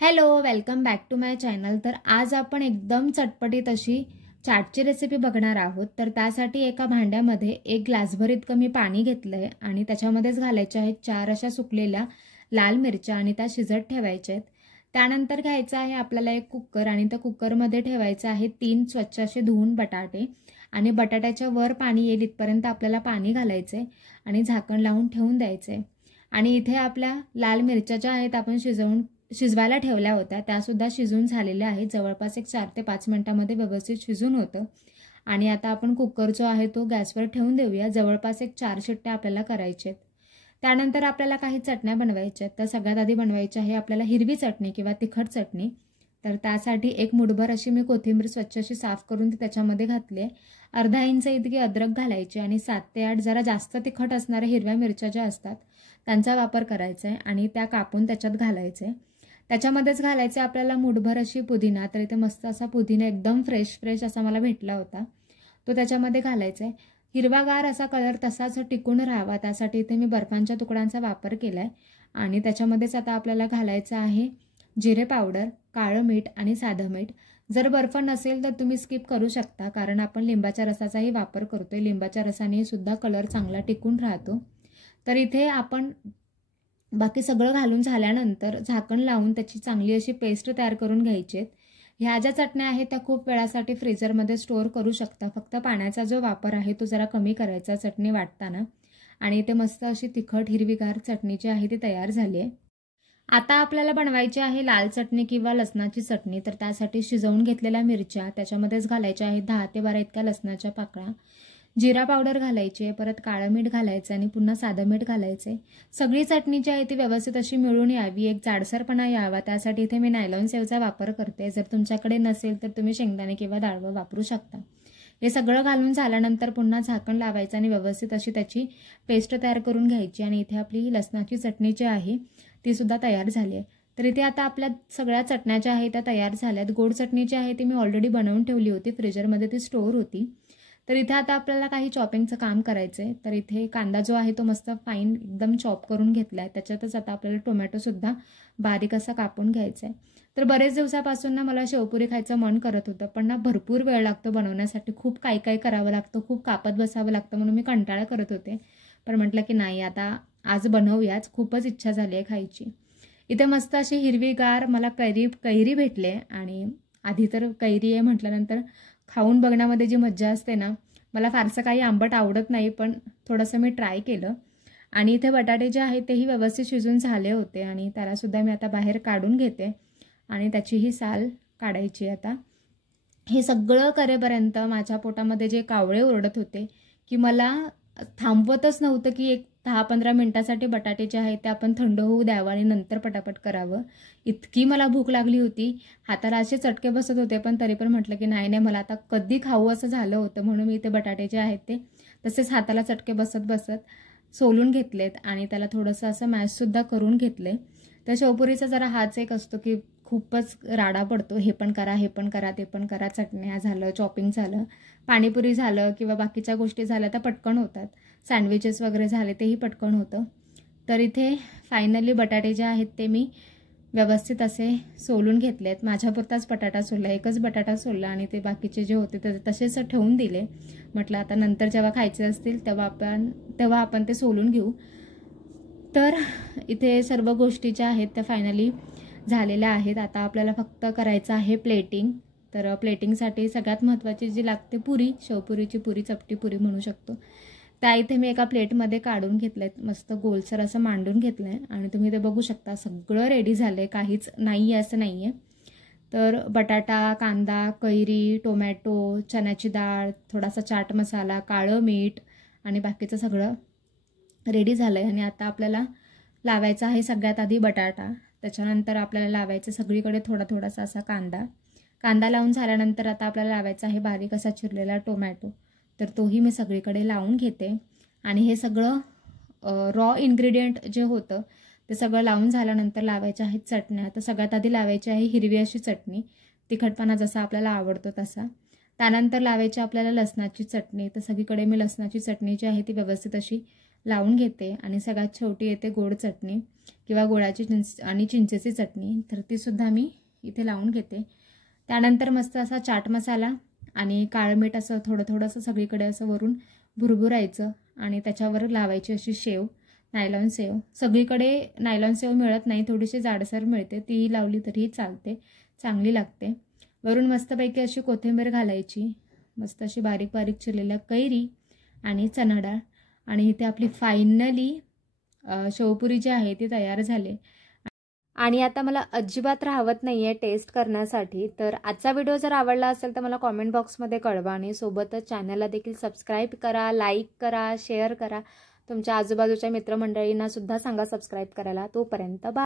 Hello, welcome back to my channel. तर आज आपण एकदम चटपटीत अशी चाटची रेसिपी बघणार आहोत। तर त्यासाठी एका भांड्यामध्ये 1 ग्लासभर इतकं मी पाणी घेतलंय आणि त्याच्यामध्येच घालायच्या आहेत 4 अशा सुकलेल्या लाल मिरच्या आणि त्या शिजत ठेवायच्या आहेत। त्यानंतर घ्यायचं आहे आपल्याला एक कुकर आणि त्या कुकरमध्ये ठेवायचं आहे 3 स्वच्छ असे धुवून बटाटे आणि बटाट्याच्या वर पाणी येईल इथपर्यंत आपल्याला पाणी घालायचंय आणि झाकण लावून ठेवून द्यायचंय। आणि इथे आपल्या लाल मिरच्या ज्या आहेत आपण शिजवायला ठेवल्या होत्या त्या सुद्धा शिजून झालेल्या आहेत। जवळपास एक 4 ते 5 मिनिटांमध्ये व्यवस्थित शिजून होतं। आणि आता आपण कुकर जो आहे तो गॅसवर ठेवून देऊया। जवळपास एक 4 शिट्ट्या आपल्याला करायच्या आहेत। त्यानंतर आपल्याला काही चटण्या बनवायच्या आहेत। तर सगळ्यात आधी बनवायची आहे आपल्याला हिरवी चटणी किंवा तिखट चटणी। तर त्यासाठी एक मुठभर अशी मी कोथिंबीर स्वच्छ अशी साफ करून ती त्याच्यामध्ये घातली आहे। अर्धा इंच इतकी अद्रक घालायची आणि 7 ते 8 जरा जास्त तिखट असणाऱ्या हिरव्या मिरच्या ज्या असतात त्यांचा वापर करायचा आहे आणि त्या कापून त्याच्यात घालायचे। त्याच्यामध्येच घालायचे आपल्याला मुठभर अशी पुदिना। तर इथे मस्त असा पुदिना एकदम फ्रेश असा मला भेटला होता तो त्याच्यामध्ये घालायचा आहे। हिरवागार असा कलर तसाच टिकून राहावा त्यासाठी इथे मी बर्फांच्या तुकड्यांचा वापर केलाय। आणि त्याच्यामध्येच आता आपल्याला घालायचं आहे जिरे पावडर, काळं मीठ आणि साधं मीठ। जर बर्फ नसेल तर तुम्ही स्किप करू शकता कारण आपण लिंबाच्या रसाचाही वापर करतोय। लिंबाच्या रसाने सुद्धा कलर चांगला टिकून राहतो। तर इथे आपण बाकी सगळं घालून झाल्यानंतर झाकण लावून त्याची चांगली अशी पेस्ट तयार करून घ्यायची आहे। ह्या ज्या चटण्या आहेत त्या खूप वेळासाठी फ्रीजरमध्ये स्टोअर करू शकता। फक्त पाण्याचा जो वापर आहे तो जरा कमी करायचा चटणी वाटताना। आणि इथे मस्त अशी तिखट हिरवीगार चटणी जी आहे ती तयार झाली आहे। आता आपल्याला बनवायची आहे लाल चटणी किंवा लसणाची चटणी। तर त्यासाठी शिजवून घेतलेल्या मिरच्या त्याच्यामध्येच घालायच्या आहेत 10 ते 12 इतक्या लसणाच्या पाकळ्या, जिरा पावडर घालायची, परत काळं मीठ घालायचं आणि पुन्हा साधं मीठ घालायचे। सगळी चटणी जी आहे ती व्यवस्थित अशी मिळून यावी, एक जाडसरपणा यावा त्यासाठी इथे मी नायलॉन सेवचा वापर करते। जर तुमच्याकडे नसेल तर तुम्ही शेंगदाणे किंवा डाळवं वापरू शकता। हे सगळं घालून झाल्यानंतर पुन्हा झाकण लावायचं आणि व्यवस्थित अशी त्याची पेस्ट तयार करून घ्यायची। आणि इथे आपली लसणाची चटणी जी आहे ती सुद्धा तयार झाली आहे। तर इथे आता आपल्या सगळ्या चटण्या ज्या आहेत त्या तयार झाल्यात। गोड चटणी जी आहे ती मी ऑलरेडी बनवून ठेवली होती, फ्रीजरमध्ये ती स्टोअर होती। तर इथे आता आपल्याला काही चॉपिंगचं काम करायचं आहे। तर इथे कांदा जो आहे तो मस्त फाईन एकदम चॉप करून घेतला आहे। त्याच्यातच आता आपल्याला टोमॅटोसुद्धा बारीक असा कापून घ्यायचा आहे। तर बरेच दिवसापासून ना मला शेवपुरी खायचं मन करत होतं पण ना भरपूर वेळ लागतो बनवण्यासाठी, खूप काय करावं लागतं, खूप कापत बसावं लागतं म्हणून मी कंटाळा करत होते। पण म्हटलं की नाही आता आज बनवूयाच, खूपच इच्छा झाली आहे खायची। इथे मस्त अशी हिरवीगार मला कैरी भेटले आणि आधी तर कैरी आहे म्हटल्यानंतर खाऊन बघण्यामध्ये जी मज्जा असते ना, मला फारसं काही आंबट आवडत नाही पण थोडंसं मी ट्राय केलं। आणि इथे बटाटे जे आहेत तेही व्यवस्थित शिजून झाले होते आणि त्यालासुद्धा मी आता बाहेर काढून घेते आणि त्याचीही साल काढायची। आता हे सगळं करेपर्यंत माझ्या पोटामध्ये जे कावळे ओरडत होते की मला थांबवतच नव्हतं की एक 10-15 मिनिटासाठी बटाटे जे आहेत ते आपण थंड होऊ द्यावं आणि नंतर पटापट करावं। इतकी मला भूक लागली होती, हाताला असे चटके बसत होते पण तरी पण म्हटलं की नाही मला आता कधी खाऊ असं झालं होतं म्हणून मी इथे बटाटे जे आहेत ते तसेच हाताला चटके बसत सोलून घेतलेत आणि त्याला थोडंसं असं मॅशसुद्धा करून घेतले। तर शेवपुरीचा जरा हाच एक असतो की खूपच राडा पडतो, हे पण करा ते पण करा, चटण्या झालं, चॉपिंग झालं, पाणीपुरी झालं किंवा बाकीच्या गोष्टी झाल्या तर पटकन होतात, सँडविचेस वगैरे झाले तेही पटकन होतं। तर इथे फायनली बटाटे जे आहेत ते मी व्यवस्थित असे सोलून घेतलेत। माझ्यापुरताच बटाटा सोलला, एकच बटाटा सोलला आणि ते बाकीचे जे होते ते तसेच ठेवून दिले। म्हटलं आता नंतर जेव्हा खायचे असतील तेव्हा आपण ते सोलून घेऊ। तर इथे सर्व गोष्टी ज्या आहेत त्या फायनली झालेल्या आहेत। आता आपल्याला फक्त करायचं आहे प्लेटिंग। तर प्लेटिंगसाठी सगळ्यात महत्त्वाची जी लागते पुरी, शेवपुरीची पुरी, चपटी पुरी म्हणू शकतो, त्या इथे मी एका प्लेटमध्ये काढून घेतलेत, मस्त गोलसर असं मांडून घेतलं आहे। आणि तुम्ही ते बघू शकता सगळं रेडी झालं आहे, काहीच नाही आहे असं नाही आहे। तर बटाटा, कांदा, कैरी, टोमॅटो, चण्याची डाळ, थोडासा चाट मसाला, काळं मीठ आणि बाकीचं सगळं रेडी झालं आहे। आणि आता आपल्याला लावायचा आहे सगळ्यात आधी बटाटा, त्याच्यानंतर आपल्याला लावायचं सगळीकडे थोडासा असा कांदा लावून झाल्यानंतर आता आपल्याला लावायचा आहे बारीक असा चिरलेला टोमॅटो। तर तोही मी सगळीकडे लावून घेते आणि हे सगळं रॉ इन्ग्रेडियंट जे होतं ते सगळं लावून झाल्यानंतर लावायच्या आहेत चटण्या। तर सगळ्यात आधी लावायची आहे हिरवी अशी चटणी, तिखटपणा जसा आपल्याला आवडतो तसा। त्यानंतर लावायची आपल्याला लसणाची चटणी। तर सगळीकडे मी लसणाची चटणी जी आहे ती व्यवस्थित अशी लावून घेते. आणि सगळ्यात शेवटी येते गोड चटणी किंवा गुळाची आणि चिंचेची चटणी, तर तीसुद्धा मी इथे लावून घेते. त्यानंतर मस्त असा चाट मसाला आणि काळं मीठ असं थोडं असं सगळीकडे असं वरून भुरभुरायचं आणि त्याच्यावर लावायची अशी शेव, नायलॉन शेव. सगळीकडे नायलॉन शेव मिळत नाही, थोडीशी जाडसर मिळते, तीही लावली तरीही चालते, चांगली लागते. वरून मस्तपैकी अशी कोथिंबीर घालायची, मस्त अशी बारीक बारीक चिरलेल्या कैरी आणि चणा डाळ. आणि इथे आपली फायनली शेवपुरी जी आहे ती तयार झाली. आणि आता मला अजिबात राहवत नाही आहे टेस्ट करण्यासाठी. तर आजचा व्हिडिओ जर आवडला असेल तर मला कॉमेंट बॉक्समध्ये कळवा आणि सोबतच चॅनलला देखील सबस्क्राईब करा, लाईक करा, शेअर करा. तुमच्या आजूबाजूच्या मित्रमंडळींना सुद्धा सांगा सबस्क्राईब करायला. तोपर्यंत बाय.